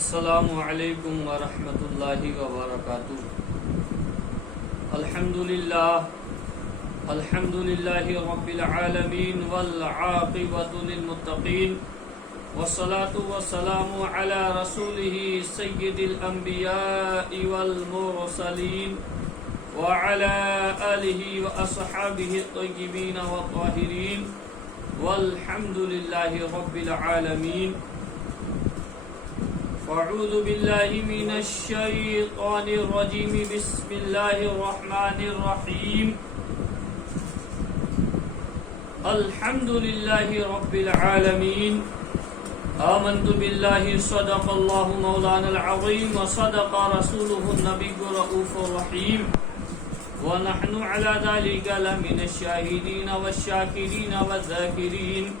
السلام علیکم ورحمۃ اللہ وبرکاتہ۔ الحمد للہ رب العالمین والعاقبۃ للمتقین والصلاة والسلام علی رسولہ سید الانبیاء والمرسلین وعلی آلہ واصحابہ الطیبین والطاہرین والحمد للہ رب العالمین۔ اعوذ باللہ من الشیطان الرجیم، بسم اللہ الرحمن الرحیم۔ الحمد للہ رب العالمین، آمنت باللہ صدق اللہ مولانا العظیم وصدق رسولہ النبی الرؤوف الرحیم، ونحن على ذلك لمن الشاہدین والشاکرین والذاکرین،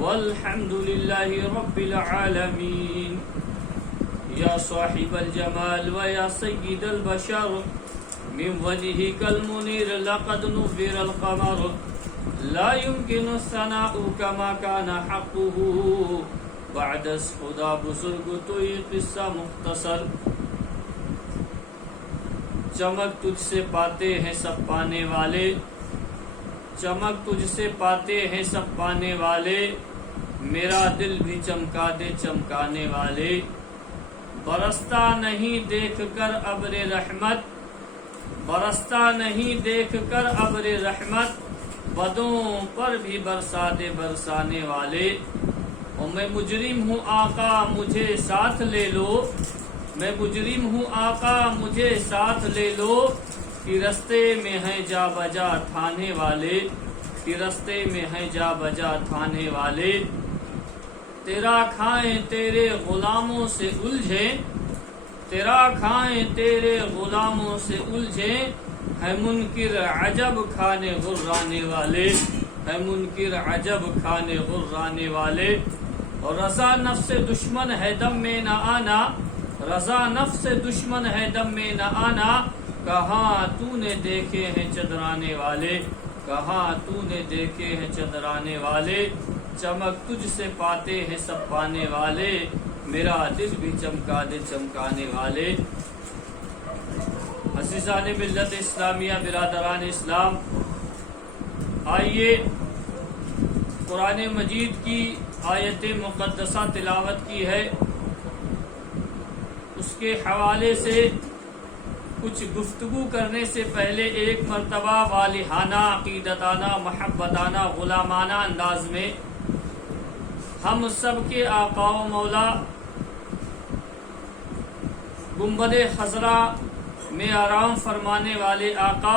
والحمد للہ رب العالمین۔ یا صاحب الجمال ویا سید البشر، من وجهك المنیر لقد نور القمر، لا يمكن الثناء كما كان حقه، بعد از خدا بزرگ تو یہ قصہ مختصر۔ چمک تجھ سے پاتے ہیں سب پانے والے، چمک تجھ سے پاتے ہیں سب پانے والے، میرا دل بھی چمکا دے چمکانے والے۔ برستا نہیں دیکھ کر ابر رحمت، برستا نہیں دیکھ کر ابر رحمت، بدوں پر بھی برسا دے برسانے والے۔ اور میں مجرم ہوں آقا مجھے ساتھ لے لو، میں مجرم ہوں آقا مجھے ساتھ لے لو، کہ رستے میں ہیں جا بجا تھانے والے، کہ رستے میں ہیں جا بجا تھانے والے۔ تیرا کھائیں تیرے غلاموں سے الجھیں، تیرا کھائیں تیرے غلاموں سے الجھیں، ہے منکر عجب کھانے غرانے والے، ہے منکر عجب کھانے غرانے والے۔ اور رضا نفس دشمن ہے دم میں نہ آنا، رضا نفس دشمن ہے دم میں نہ آنا، کہاں تو نے دیکھے ہیں چدرانے والے، کہاں تو نے دیکھے ہیں چدرانے والے۔ چمک تجھ سے پاتے ہیں سب پانے والے، میرا دل بھی چمکا دے چمکانے والے۔ عزیزان ملت اسلامیہ، برادران اسلام، آئیے قرآن مجید کی آیت مقدسہ تلاوت کی ہے، اس کے حوالے سے کچھ گفتگو کرنے سے پہلے ایک مرتبہ والہانہ، عقیدتانہ، محبتانہ، غلامانہ انداز میں ہم سب کے آقا و مولا گنبد خضرا میں آرام فرمانے والے آقا،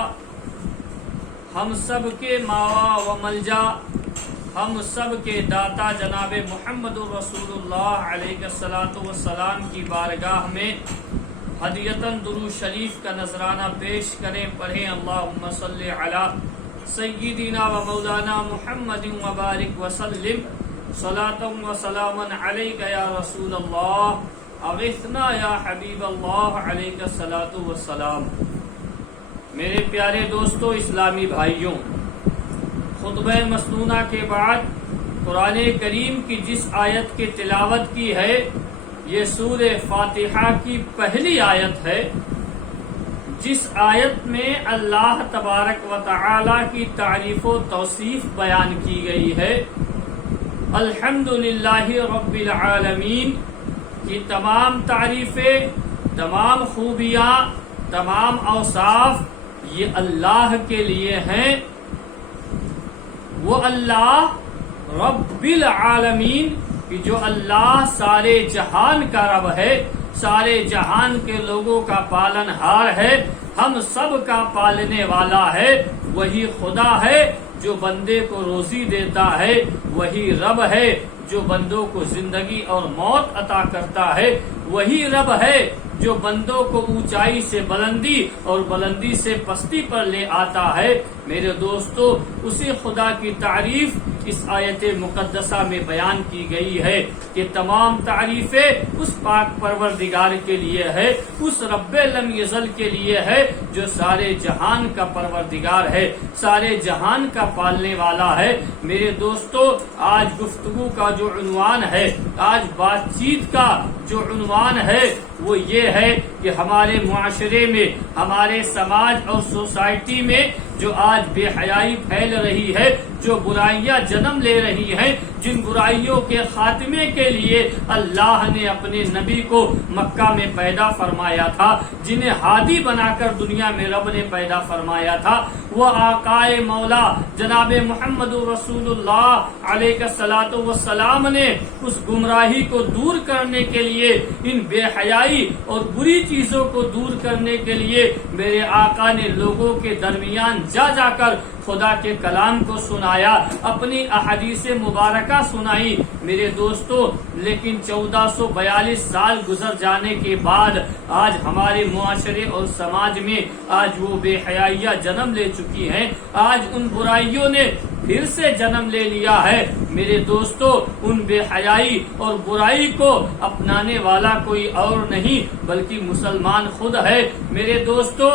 ہم سب کے ماوا و ملجا، ہم سب کے داتا جناب محمد الرسول اللہ علیہ الصلوۃ والسلام کی بارگاہ میں ہدیتاً درود شریف کا نذرانہ پیش کریں، پڑھیں اللہم صلی علی سیدنا و مولانا محمد وبارک وسلم، صلاۃ و سلام علیک یا رسول اللہ، اغثنا یا حبیب اللہ علیک الصلاۃ والسلام۔ میرے پیارے دوستو، اسلامی بھائیوں، خطبہ مسنونہ کے بعد قرآن کریم کی جس آیت کی تلاوت کی ہے، یہ سورہ فاتحہ کی پہلی آیت ہے، جس آیت میں اللہ تبارک و تعالی کی تعریف و توصیف بیان کی گئی ہے۔ الحمدللہ رب العالمین کی تمام تعریفیں، تمام خوبیاں، تمام اوصاف یہ اللہ کے لیے ہیں۔ وہ اللہ رب العالمین کہ جو اللہ سارے جہان کا رب ہے، سارے جہان کے لوگوں کا پالن ہار ہے، ہم سب کا پالنے والا ہے۔ وہی خدا ہے جو بندے کو روزی دیتا ہے، وہی رب ہے جو بندوں کو زندگی اور موت عطا کرتا ہے، وہی رب ہے جو بندوں کو اونچائی سے بلندی اور بلندی سے پستی پر لے آتا ہے۔ میرے دوستو، اسی خدا کی تعریف اس آیت مقدسہ میں بیان کی گئی ہے کہ تمام تعریفیں اس پاک پروردگار کے لیے ہے، اس رب لم یزل کے لیے ہے جو سارے جہان کا پروردگار ہے، سارے جہان کا پالنے والا ہے۔ میرے دوستو، آج گفتگو کا جو عنوان ہے، آج بات چیت کا جو عنوان ہے وہ یہ ہے کہ ہمارے معاشرے میں، ہمارے سماج اور سوسائٹی میں جو آج بے حیائی پھیل رہی ہے، جو برائیاں جنم لے رہی ہیں، جن برائیوں کے خاتمے کے لیے اللہ نے اپنے نبی کو مکہ میں پیدا فرمایا تھا، جنہیں ہادی بنا کر دنیا میں رب نے پیدا فرمایا تھا، وہ آقائے مولا جناب محمد رسول اللہ علیہ الصلوۃ والسلام نے اس گمراہی کو دور کرنے کے لیے، ان بے حیائی اور بری چیزوں کو دور کرنے کے لیے میرے آقا نے لوگوں کے درمیان جا جا کر خدا کے کلام کو سنایا، اپنی احادیث مبارکہ سنائی۔ میرے دوستو، لیکن 1442 سال گزر جانے کے بعد آج ہمارے معاشرے اور سماج میں آج وہ بے حیائیاں جنم لے چکی ہیں، آج ان برائیوں نے پھر سے جنم لے لیا ہے۔ میرے دوستو، ان بے حیائی اور برائی کو اپنانے والا کوئی اور نہیں بلکہ مسلمان خود ہے۔ میرے دوستو،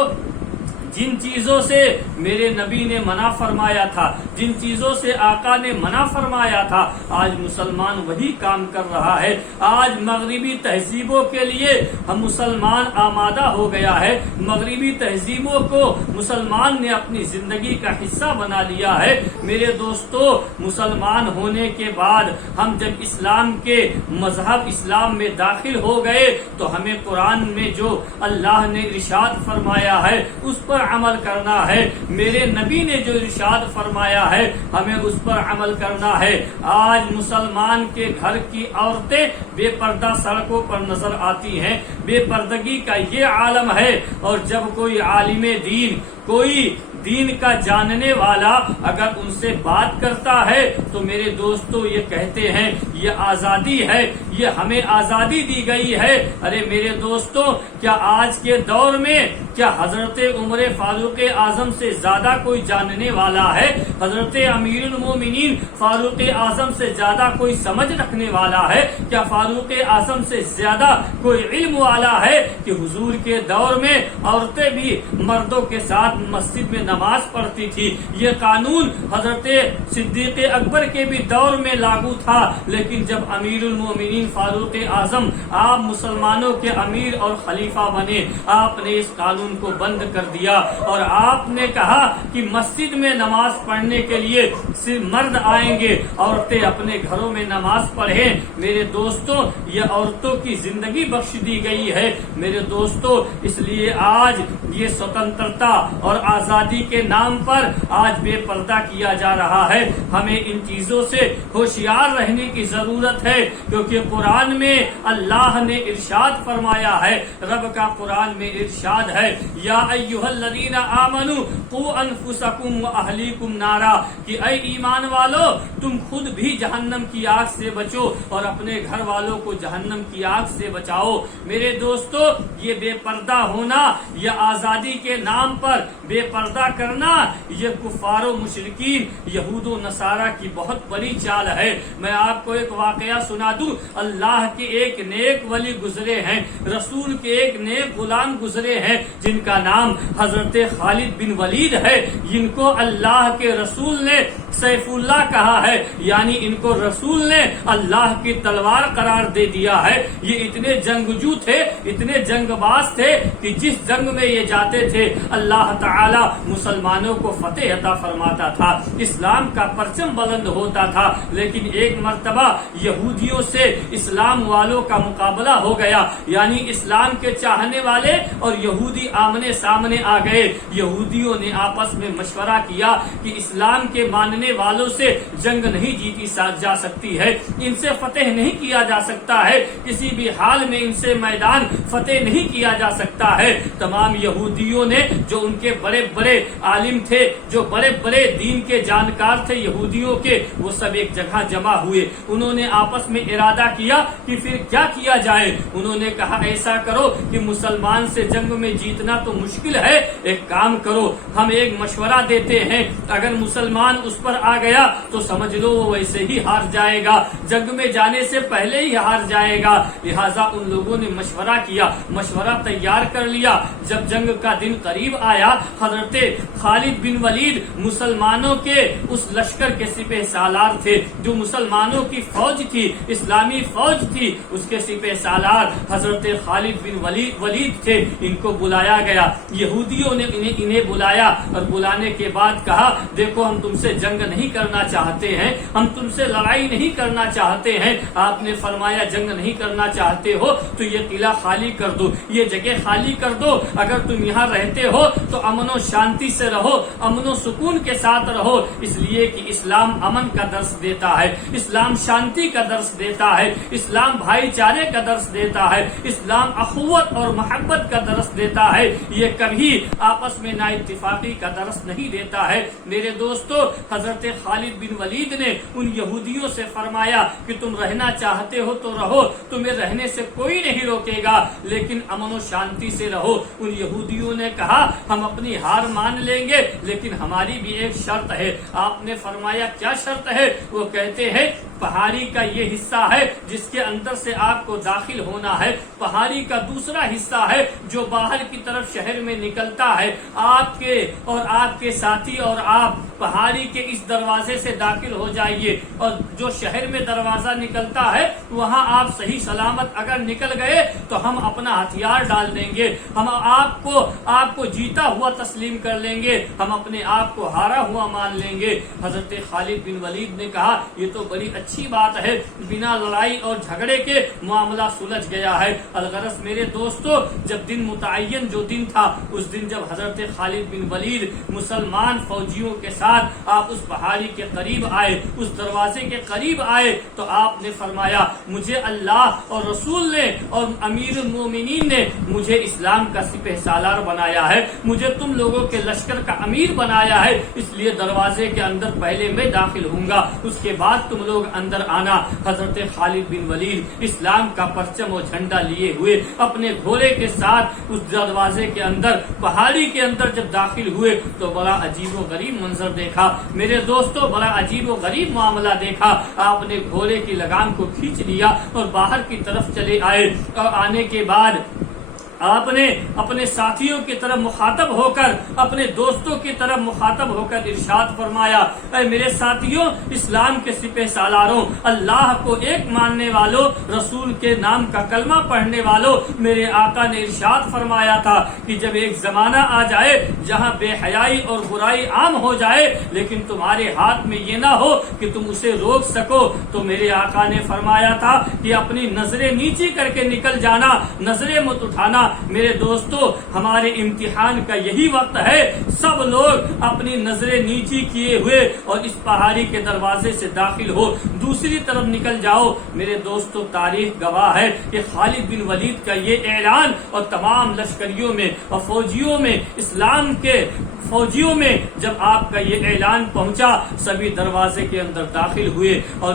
جن چیزوں سے میرے نبی نے منع فرمایا تھا، جن چیزوں سے آقا نے منع فرمایا تھا، آج مسلمان وہی کام کر رہا ہے۔ آج مغربی تہذیبوں کے لیے ہم مسلمان آمادہ ہو گیا ہے، مغربی تہذیبوں کو مسلمان نے اپنی زندگی کا حصہ بنا لیا ہے۔ میرے دوستو، مسلمان ہونے کے بعد ہم جب اسلام کے مذہب اسلام میں داخل ہو گئے تو ہمیں قرآن میں جو اللہ نے ارشاد فرمایا ہے اس پر عمل کرنا ہے، میرے نبی نے جو ارشاد فرمایا ہے ہمیں اس پر عمل کرنا ہے۔ آج مسلمان کے گھر کی عورتیں بے پردہ سڑکوں پر نظر آتی ہیں، بے پردگی کا یہ عالم ہے، اور جب کوئی عالم دین، کوئی دین کا جاننے والا اگر ان سے بات کرتا ہے تو میرے دوستو یہ کہتے ہیں یہ آزادی ہے، یہ ہمیں آزادی دی گئی ہے۔ ارے میرے دوستو، کیا آج کے دور میں کیا حضرت عمر فاروق اعظم سے زیادہ کوئی جاننے والا ہے؟ حضرت امیر المومنین فاروق اعظم سے زیادہ کوئی سمجھ رکھنے والا ہے؟ کیا فاروق اعظم سے زیادہ کوئی علم والا ہے کہ حضور کے دور میں عورتیں بھی مردوں کے ساتھ مسجد میں نماز پڑھتی تھی؟ یہ قانون حضرت صدیق اکبر کے بھی دور میں لاگو تھا، لیکن جب امیر المومنین فاروق اعظم آپ مسلمانوں کے امیر اور خلیفہ بنے، آپ نے اس قانون کو بند کر دیا اور آپ نے کہا کہ مسجد میں نماز پڑھنے کے لیے صرف مرد آئیں گے، عورتیں اپنے گھروں میں نماز پڑھیں۔ میرے دوستو، یہ عورتوں کی زندگی بخش دی گئی ہے۔ میرے دوستو، اس لیے آج یہ سوتنترتا اور آزادی کے نام پر آج بے پردہ کیا جا رہا ہے۔ ہمیں ان چیزوں سے ہوشیار رہنے کی ضرورت ہے، کیونکہ قرآن میں اللہ نے ارشاد فرمایا ہے، رب کا قرآن میں ارشاد ہے، یا ایھا الذین آمنوا قوا انفسکم واہلیکم نارا، کہ اے ایمان والو، تم خود بھی جہنم کی آگ سے بچو اور اپنے گھر والوں کو جہنم کی آگ سے بچاؤ۔ میرے دوستو، یہ بے پردہ ہونا، یہ آزادی کے نام پر بے پردہ کرنا، یہ کفار و مشرکین یہود و نصارہ کی بہت بڑی چال ہے۔ میں آپ کو ایک واقعہ سنا دوں۔ اللہ کے ایک نیک ولی گزرے ہیں، رسول کے ایک نیک غلام گزرے ہیں جن کا نام حضرت خالد بن ولید ہے، جن کو اللہ کے رسول نے سیف اللہ کہا ہے، یعنی ان کو رسول نے اللہ کی تلوار قرار دے دیا ہے۔ یہ اتنے جنگجو تھے، اتنے جنگ باز تھے کہ جس جنگ میں یہ جاتے تھے اللہ تعالی مسلمانوں کو فتح عطا فرماتا تھا، اسلام کا پرچم بلند ہوتا تھا۔ لیکن ایک مرتبہ یہودیوں سے اسلام والوں کا مقابلہ ہو گیا، یعنی اسلام کے چاہنے والے اور یہودی آمنے سامنے آ گئے۔ یہودیوں نے آپس میں مشورہ کیا کہ اسلام کے ماننے والوں سے جنگ نہیں جیتی جا سکتی ہے، ان سے فتح نہیں کیا جا سکتا ہے، کسی بھی حال میں ان سے میدان فتح نہیں کیا جا سکتا ہے۔ تمام یہودیوں نے، جو ان کے بڑے بڑے عالم تھے، جو بڑے بڑے دین کے جانکار تھے یہودیوں کے، وہ سب ایک جگہ جمع ہوئے۔ انہوں نے آپس میں ارادہ کیا کہ پھر کیا کیا جائے۔ انہوں نے کہا ایسا کرو کہ مسلمان سے جنگ میں جیتنا تو مشکل ہے، ایک کام کرو، ہم ایک مشورہ دیتے ہیں، اگر مسلمان اس پر خبر آ گیا تو سمجھ لو وہ ویسے ہی ہار جائے گا، جنگ میں جانے سے پہلے ہی ہار جائے گا۔ لہٰذا ان لوگوں نے مشورہ کیا، مشورہ تیار کر لیا۔ جب جنگ کا دن قریب آیا، حضرت خالد بن ولید مسلمانوں کے اس لشکر کے سپہ سالار تھے، جو مسلمانوں کی فوج تھی، اسلامی فوج تھی، اس کے سپہ سالار حضرت خالد بن ولید تھے۔ ان کو بلایا گیا، یہودیوں نے انہیں بلایا اور بلانے کے بعد کہا دیکھو ہم تم سے جنگ نہیں کرنا چاہتے ہیں، ہم تم سے لڑائی نہیں کرنا چاہتے ہیں۔ آپ نے فرمایا جنگ نہیں کرنا چاہتے ہو تو یہ قلعہ خالی کر دو، یہ جگہ خالی کر دو، اگر تم یہاں رہتے ہو تو امن و شانتی سے رہو، امن و سکون کے ساتھ رہو، اس لیے کہ اسلام امن کا درس دیتا ہے، اسلام شانتی کا درس دیتا ہے، اسلام بھائی چارے کا درس دیتا ہے، اسلام اخوت اور محبت کا درس دیتا ہے، یہ کبھی آپس میں نا اتفاقی کا درس نہیں دیتا ہے۔ میرے دوستو، حضرت خالد بن ولید نے ان یہودیوں سے فرمایا کہ تم رہنا چاہتے ہو تو رہو، تمہیں رہنے سے کوئی نہیں روکے گا، لیکن امن و شانتی سے رہو۔ ان یہودیوں نے کہا ہم اپنی ہار مان لیں گے لیکن ہماری بھی ایک شرط ہے۔ آپ نے فرمایا کیا شرط ہے؟ وہ کہتے ہیں پہاڑی کا یہ حصہ ہے جس کے اندر سے آپ کو داخل ہونا ہے، پہاڑی کا دوسرا حصہ ہے جو باہر کی طرف شہر میں نکلتا ہے، آپ کے اور آپ کے ساتھی اور آپ پہاڑی کے اس دروازے سے داخل ہو جائیے، اور جو شہر میں دروازہ نکلتا ہے وہاں آپ صحیح سلامت اگر نکل گئے تو ہم اپنا ہتھیار ڈال دیں گے، ہم آپ کو جیتا ہوا تسلیم کر لیں گے، ہم اپنے آپ کو ہارا ہوا مان لیں گے۔ حضرت خالد بن ولید نے کہا یہ تو بڑی اچھی بات ہے، بنا لڑائی اور جھگڑے کے معاملہ سلجھ گیا ہے۔ الغرض میرے دوستو، جب دن متعین جو دن تھا، اس دن جب حضرت خالد بن ولید مسلمان فوجیوں کے ساتھ آپ اس پہاڑی کے قریب آئے، اس دروازے کے قریب آئے تو آپ نے فرمایا مجھے اللہ اور رسول نے اور امیر المومنین نے مجھے اسلام کا سپہ سالار بنایا ہے، مجھے تم لوگوں کے لشکر کا امیر بنایا ہے، اس لیے دروازے کے اندر پہلے میں داخل ہوں گا، اس کے بعد تم لوگ اندر آنا۔ حضرت خالد بن ولید اسلام کا پرچم و جھنڈا لیے ہوئے اپنے گھوڑے کے ساتھ اس دروازے کے اندر پہاڑی کے اندر جب داخل ہوئے تو بڑا عجیب و غریب منظر دیکھا میرے دوستو، بڑا عجیب و غریب معاملہ دیکھا۔ آپ نے گھوڑے کی لگام کو کھینچ لیا اور باہر کی طرف چلے آئے، اور آنے کے بعد آپ نے اپنے ساتھیوں کی طرف مخاطب ہو کر، اپنے دوستوں کی طرف مخاطب ہو کر ارشاد فرمایا اے میرے ساتھیوں، اسلام کے سپہ سالاروں، اللہ کو ایک ماننے والوں، رسول کے نام کا کلمہ پڑھنے والوں، میرے آقا نے ارشاد فرمایا تھا کہ جب ایک زمانہ آ جائے جہاں بے حیائی اور برائی عام ہو جائے لیکن تمہارے ہاتھ میں یہ نہ ہو کہ تم اسے روک سکو، تو میرے آقا نے فرمایا تھا کہ اپنی نظریں نیچی کر کے نکل جانا، نظریں مت اٹھانا۔ میرے دوستو، ہمارے امتحان کا یہی وقت ہے، سب لوگ اپنی نظریں نیچی کیے ہوئے اور اس پہاڑی کے دروازے سے داخل ہو، دوسری طرف نکل جاؤ۔ میرے دوستو، تاریخ گواہ ہے کہ خالد بن ولید کا یہ اعلان اور تمام لشکریوں میں اور فوجیوں میں، اسلام کے فوجیوں میں جب آپ کا یہ اعلان پہنچا، سبھی دروازے کے اندر داخل ہوئے اور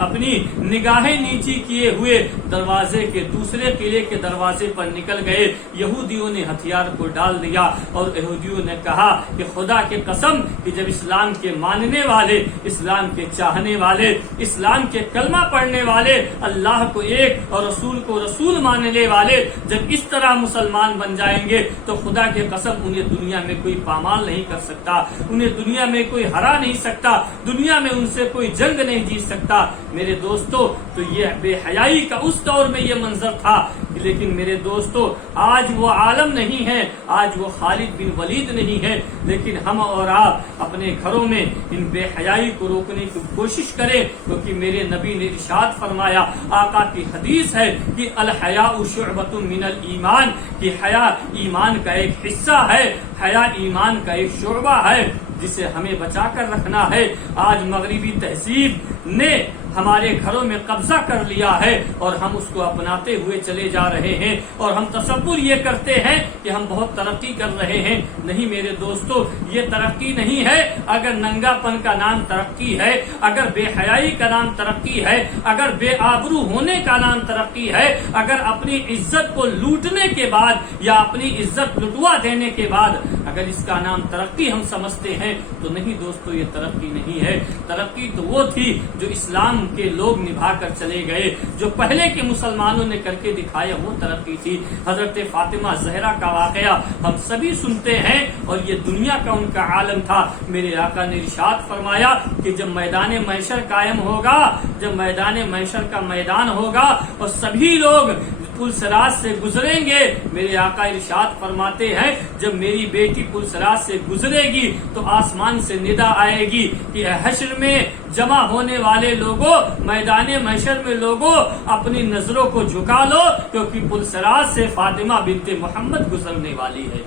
اپنی نگاہیں نیچی کیے ہوئے دروازے کے دوسرے قلعے کے دروازے پر نکل گئے۔ یہودیوں نے ہتھیار کو ڈال دیا اور یہودیوں نے کہا کہ خدا کی قسم کہ جب اسلام کے ماننے والے، اسلام کے چاہنے والے، اسلام کے کلمہ پڑھنے والے، اللہ کو ایک اور رسول کو رسول ماننے والے جب اس طرح مسلمان بن جائیں گے تو خدا کی قسم انہیں دنیا میں کوئی پامال نہیں کر سکتا، انہیں دنیا میں کوئی ہرا نہیں سکتا، دنیا میں ان سے کوئی جنگ نہیں جیت سکتا۔ میرے دوستو، تو یہ بے حیائی کا اس دور میں یہ منظر تھا، لیکن میرے دوستو آج وہ عالم نہیں ہے، آج وہ خالد بن ولید نہیں ہے، لیکن ہم اور آپ اپنے گھروں میں ان بے حیائی کو روکنے کی کوشش کریں، کیونکہ میرے نبی نے ارشاد فرمایا، آقا کی حدیث ہے کہ الحیاء شعبۃ من الایمان، کہ حیا ایمان کا ایک حصہ ہے، حیا ایمان کا ایک شعبہ ہے جسے ہمیں بچا کر رکھنا ہے۔ آج مغربی تہذیب نے ہمارے گھروں میں قبضہ کر لیا ہے اور ہم اس کو اپناتے ہوئے چلے جا رہے ہیں اور ہم تصور یہ کرتے ہیں کہ ہم بہت ترقی کر رہے ہیں. نہیں میرے دوستو، یہ ترقی نہیں ہے. اگر ننگا پن کا نام ترقی ہے، اگر بے حیائی کا نام ترقی ہے، اگر بے آبرو ہونے کا نام ترقی ہے، اگر اپنی عزت کو لوٹنے کے بعد یا اپنی عزت لٹوا دینے کے بعد اگر اس کا نام ترقی ہم سمجھتے ہیں تو نہیں دوستو، یہ ترقی نہیں ہے. ترقی تو وہ تھی جو اسلام کے لوگ نبھا کر چلے گئے، جو پہلے کے مسلمانوں نے کر کے دکھایا، وہ ترقی تھی. حضرت فاطمہ زہرا کا واقعہ ہم سبھی سنتے ہیں اور یہ دنیا کا ان کا عالم تھا. میرے آقا نے ارشاد فرمایا کہ جب میدان محشر قائم ہوگا، جب میدان محشر کا میدان ہوگا اور سبھی لوگ پل صراط سے گزریں گے، میرے آقا ارشاد فرماتے ہیں جب میری بیٹی پل صراط سے گزرے گی تو آسمان سے ندا آئے گی کہ حشر میں جمع ہونے والے لوگوں، میدان محشر میں لوگوں، اپنی نظروں کو جھکا لو کیونکہ پل صراط سے فاطمہ بنت محمد گزرنے والی ہے.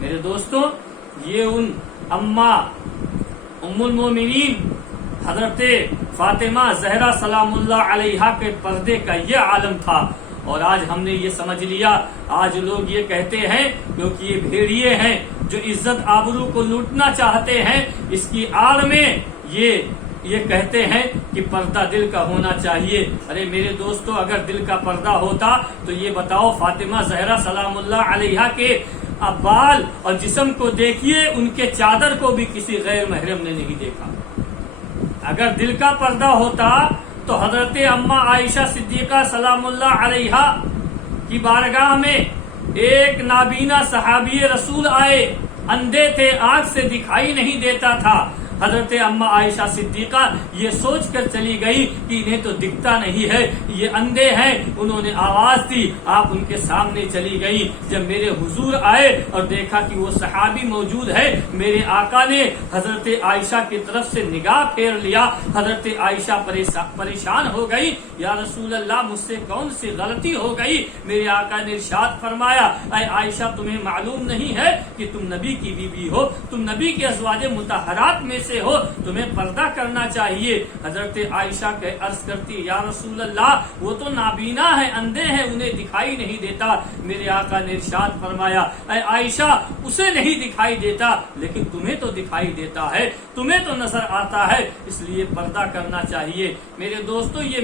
میرے دوستوں، یہ ان ام المومنین حضرت فاطمہ زہرا سلام اللہ علیہا کے پردے کا یہ عالم تھا. اور آج ہم نے یہ سمجھ لیا، آج لوگ یہ کہتے ہیں کیونکہ یہ بھیڑیے ہیں جو عزت آبرو کو لوٹنا چاہتے ہیں، اس کی آڑ میں یہ کہتے ہیں کہ پردہ دل کا ہونا چاہیے. ارے میرے دوستو، اگر دل کا پردہ ہوتا تو یہ بتاؤ فاطمہ زہرا سلام اللہ علیہا کے بال اور جسم کو دیکھیے، ان کے چادر کو بھی کسی غیر محرم نے نہیں دیکھا. اگر دل کا پردہ ہوتا تو حضرت اما عائشہ صدیقہ سلام اللہ علیہا کی بارگاہ میں ایک نابینا صحابی رسول آئے، اندھے تھے، آنکھ سے دکھائی نہیں دیتا تھا. حضرت اما عائشہ صدیقہ یہ سوچ کر چلی گئی کہ انہیں تو دکھتا نہیں ہے، یہ اندھے ہیں. انہوں نے آواز دی، آپ ان کے سامنے چلی گئی. جب میرے حضور آئے اور دیکھا کہ وہ صحابی موجود ہے، میرے آقا نے حضرت عائشہ کی طرف سے نگاہ پھیر لیا. حضرت عائشہ پریشان ہو گئی، یا رسول اللہ مجھ سے کون سی غلطی ہو گئی؟ میرے آقا نے ارشاد فرمایا، اے عائشہ تمہیں معلوم نہیں ہے کہ تم نبی کی بیوی ہو، تم نبی کے ازواج مطہرات میں سے ہو، تمہیں پردہ کرنا چاہیے. حضرت عائشہ کے عرض کرتی، یا رسول اللہ وہ تو نابینا ہے، اندھے ہیں، انہیں دکھائی نہیں دیتا. میرے آقا نے ارشاد فرمایا، اے عائشہ اسے نہیں دکھائی دیتا لیکن تمہیں تو دکھائی دیتا ہے، تمہیں تو نظر آتا ہے، اس لیے پردہ کرنا چاہیے. میرے دوستو، یہ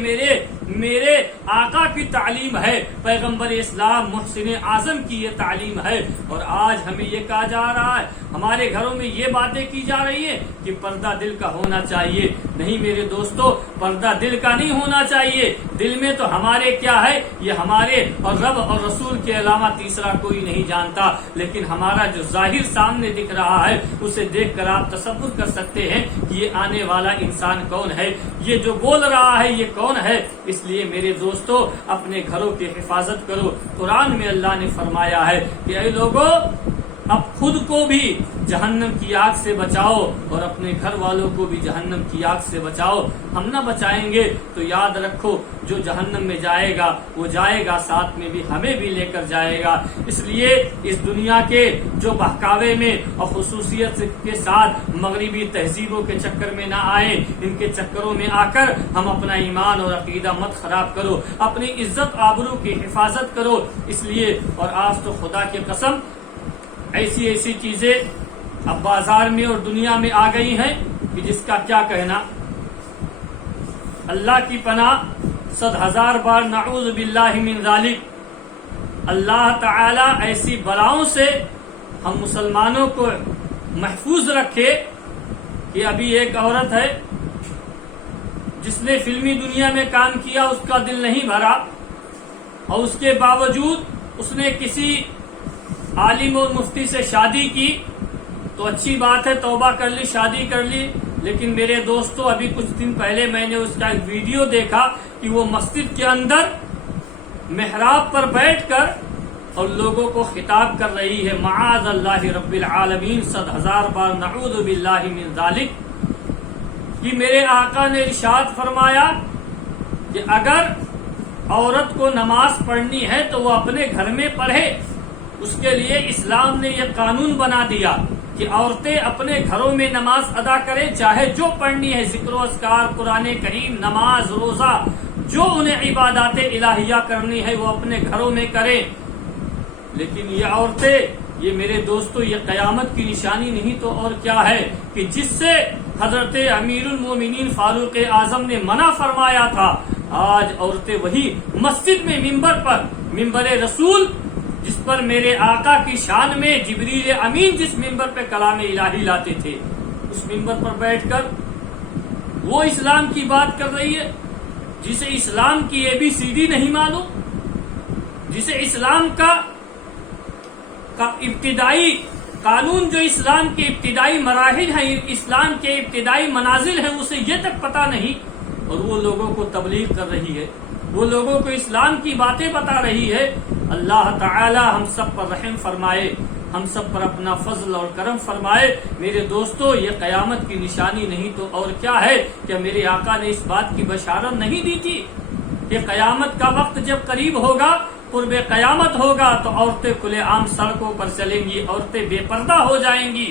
میرے آقا کی تعلیم ہے، پیغمبر اسلام محسن اعظم کی یہ تعلیم ہے. اور آج ہمیں یہ کہا جا رہا ہے، ہمارے گھروں میں یہ باتیں کی جا رہی ہیں کہ پردہ دل کا ہونا چاہیے. نہیں میرے دوستو، پردہ دل کا نہیں ہونا چاہیے. دل میں تو ہمارے کیا ہے، یہ ہمارے اور رب اور رسول کے علاوہ تیسرا کوئی نہیں جانتا. لیکن ہمارا جو ظاہر سامنے دکھ رہا ہے اسے دیکھ کر آپ تصور کر سکتے ہیں کہ یہ آنے والا انسان کون ہے، یہ جو بول رہا ہے یہ کون ہے. اس لیے میرے دوستو، اپنے گھروں کی حفاظت کرو. قرآن میں اللہ نے فرمایا ہے کہ اے لوگوں، اب خود کو بھی جہنم کی آگ سے بچاؤ اور اپنے گھر والوں کو بھی جہنم کی آگ سے بچاؤ. ہم نہ بچائیں گے تو یاد رکھو جو جہنم میں جائے گا وہ جائے گا، ساتھ میں بھی ہمیں بھی لے کر جائے گا. اس لیے اس دنیا کے جو بہکاوے میں اور خصوصیت کے ساتھ مغربی تہذیبوں کے چکر میں نہ آئیں. ان کے چکروں میں آ کر ہم اپنا ایمان اور عقیدہ مت خراب کرو، اپنی عزت آبرو کی حفاظت کرو. اس لیے اور آج تو خدا کی قسم ایسی چیزیں اب بازار میں اور دنیا میں آ گئی ہیں کہ جس کا کیا کہنا. اللہ کی پناہ 100,000 بار نعوذ باللہ من ذالک. اللہ تعالی ایسی بلاؤں سے ہم مسلمانوں کو محفوظ رکھے کہ ابھی ایک عورت ہے جس نے فلمی دنیا میں کام کیا، اس کا دل نہیں بھرا اور اس کے باوجود اس نے کسی عالم اور مفتی سے شادی کی تو اچھی بات ہے، توبہ کر لی، شادی کر لی. لیکن میرے دوستو، ابھی کچھ دن پہلے میں نے اس کا ایک ویڈیو دیکھا کہ وہ مسجد کے اندر محراب پر بیٹھ کر اور لوگوں کو خطاب کر رہی ہے. معاذ اللہ رب العالمین، 100,000 بار نعوذ باللہ من ذالک. کہ میرے آقا نے ارشاد فرمایا کہ اگر عورت کو نماز پڑھنی ہے تو وہ اپنے گھر میں پڑھے. اس کے لیے اسلام نے یہ قانون بنا دیا کہ عورتیں اپنے گھروں میں نماز ادا کریں، چاہے جو پڑھنی ہے، ذکر و اذکار، قرآن کریم، نماز، روزہ، جو انہیں عبادات الہیہ کرنی ہے وہ اپنے گھروں میں کریں۔ لیکن یہ عورتیں، یہ میرے دوستو، یہ قیامت کی نشانی نہیں تو اور کیا ہے کہ جس سے حضرت امیر المومنین فاروق اعظم نے منع فرمایا تھا، آج عورتیں وہی مسجد میں منبر پر، منبر رسول جس پر میرے آقا کی شان میں جبریل امین جس منبر پہ کلام الہی لاتے تھے، اس منبر پر بیٹھ کر وہ اسلام کی بات کر رہی ہے جسے اسلام کی ABCD نہیں معلوم، جسے اسلام کا ابتدائی قانون، جو اسلام کے ابتدائی مراحل ہیں، اسلام کے ابتدائی منازل ہیں، اسے یہ تک پتہ نہیں، اور وہ لوگوں کو تبلیغ کر رہی ہے، وہ لوگوں کو اسلام کی باتیں بتا رہی ہے۔ اللہ تعالی ہم سب پر رحم فرمائے، ہم سب پر اپنا فضل اور کرم فرمائے۔ میرے دوستو، یہ قیامت کی نشانی نہیں تو اور کیا ہے؟ کہ میرے آقا نے اس بات کی بشارت نہیں دی تھی کہ قیامت کا وقت جب قریب ہوگا، قرب قیامت ہوگا، تو عورتیں کھلے عام سڑکوں پر چلیں گی، عورتیں بے پردہ ہو جائیں گی،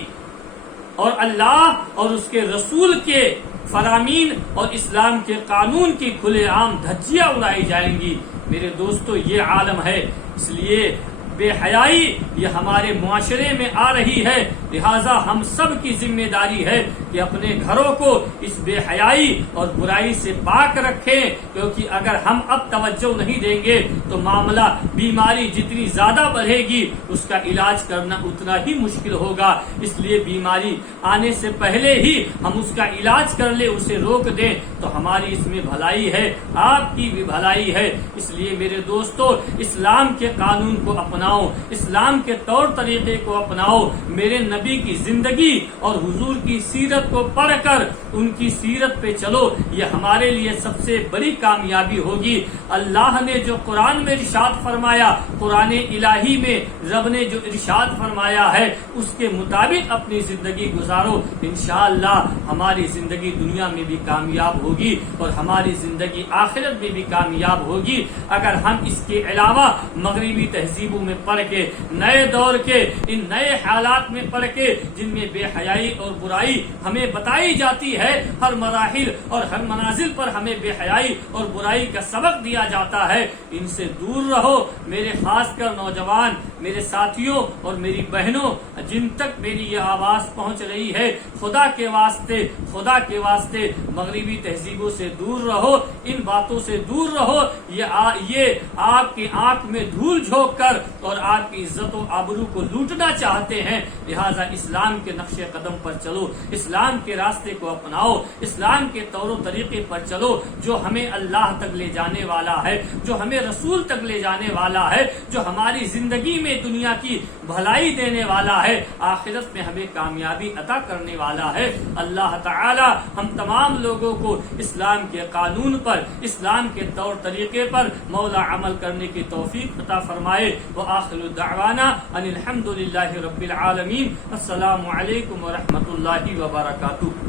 اور اللہ اور اس کے رسول کے فرامین اور اسلام کے قانون کی کھلے عام دھجیاں اڑائی جائیں گی۔ میرے دوستو، یہ عالم ہے، اس لیے بے حیائی یہ ہمارے معاشرے میں آ رہی ہے، لہٰذا ہم سب کی ذمہ داری ہے کہ اپنے گھروں کو اس بے حیائی اور برائی سے پاک رکھیں، کیونکہ اگر ہم اب توجہ نہیں دیں گے تو معاملہ، بیماری جتنی زیادہ بڑھے گی اس کا علاج کرنا اتنا ہی مشکل ہوگا۔ اس لیے بیماری آنے سے پہلے ہی ہم اس کا علاج کر لیں، اسے روک دیں، تو ہماری اس میں بھلائی ہے، آپ کی بھی بھلائی ہے۔ اس لیے میرے دوستو، اسلام کے قانون کو اپناؤ، اسلام کے طور طریقے کو اپناؤ، میرے نبی کی زندگی اور حضور کی سیرت کو پڑھ کر ان کی سیرت پہ چلو، یہ ہمارے لیے سب سے بڑی کامیابی ہوگی۔ اللہ نے جو قرآن میں ارشاد فرمایا، قرآن الہی میں رب نے جو ارشاد فرمایا ہے، اس کے مطابق اپنی زندگی گزارو، انشاءاللہ ہماری زندگی دنیا میں بھی کامیاب ہوگی اور ہماری زندگی آخرت میں بھی کامیاب ہوگی۔ اگر ہم اس کے علاوہ مغربی تہذیبوں میں پڑھ کے، نئے دور کے ان نئے حالات میں پڑھ کے جن میں بے حیائی اور برائی ہمیں بتائی جاتی ہے، ہر مراحل اور ہر منازل پر ہمیں بے حیائی اور برائی کا سبق دیا جاتا ہے، ان سے دور رہو۔ میرے خاص کر نوجوان، میرے ساتھیوں اور میری بہنوں، جن تک میری یہ آواز پہنچ رہی ہے، خدا کے واسطے مغربی تہذیبوں سے دور رہو، ان باتوں سے دور رہو، یہ آپ کی آنکھ میں دھول جھونک کر اور آپ کی عزت و آبرو کو لوٹنا چاہتے ہیں۔ لہٰذا اسلام کے نقش قدم پر چلو، اسلام کے راستے کو اپناؤ، اسلام کے طور و طریقے پر چلو، جو ہمیں اللہ تک لے جانے والا ہے، جو ہمیں رسول تک لے جانے والا ہے، جو ہماری زندگی میں دنیا کی بھلائی دینے والا ہے، آخرت میں ہمیں کامیابی عطا کرنے والا ہے۔ اللہ تعالی ہم تمام لوگوں کو اسلام کے قانون پر، اسلام کے طور طریقے پر مولا عمل کرنے کی توفیق عطا فرمائے۔ وآخر دعوانا ان الحمد للہ رب العالمین۔ السلام علیکم ورحمۃ اللہ وبرکاتہ۔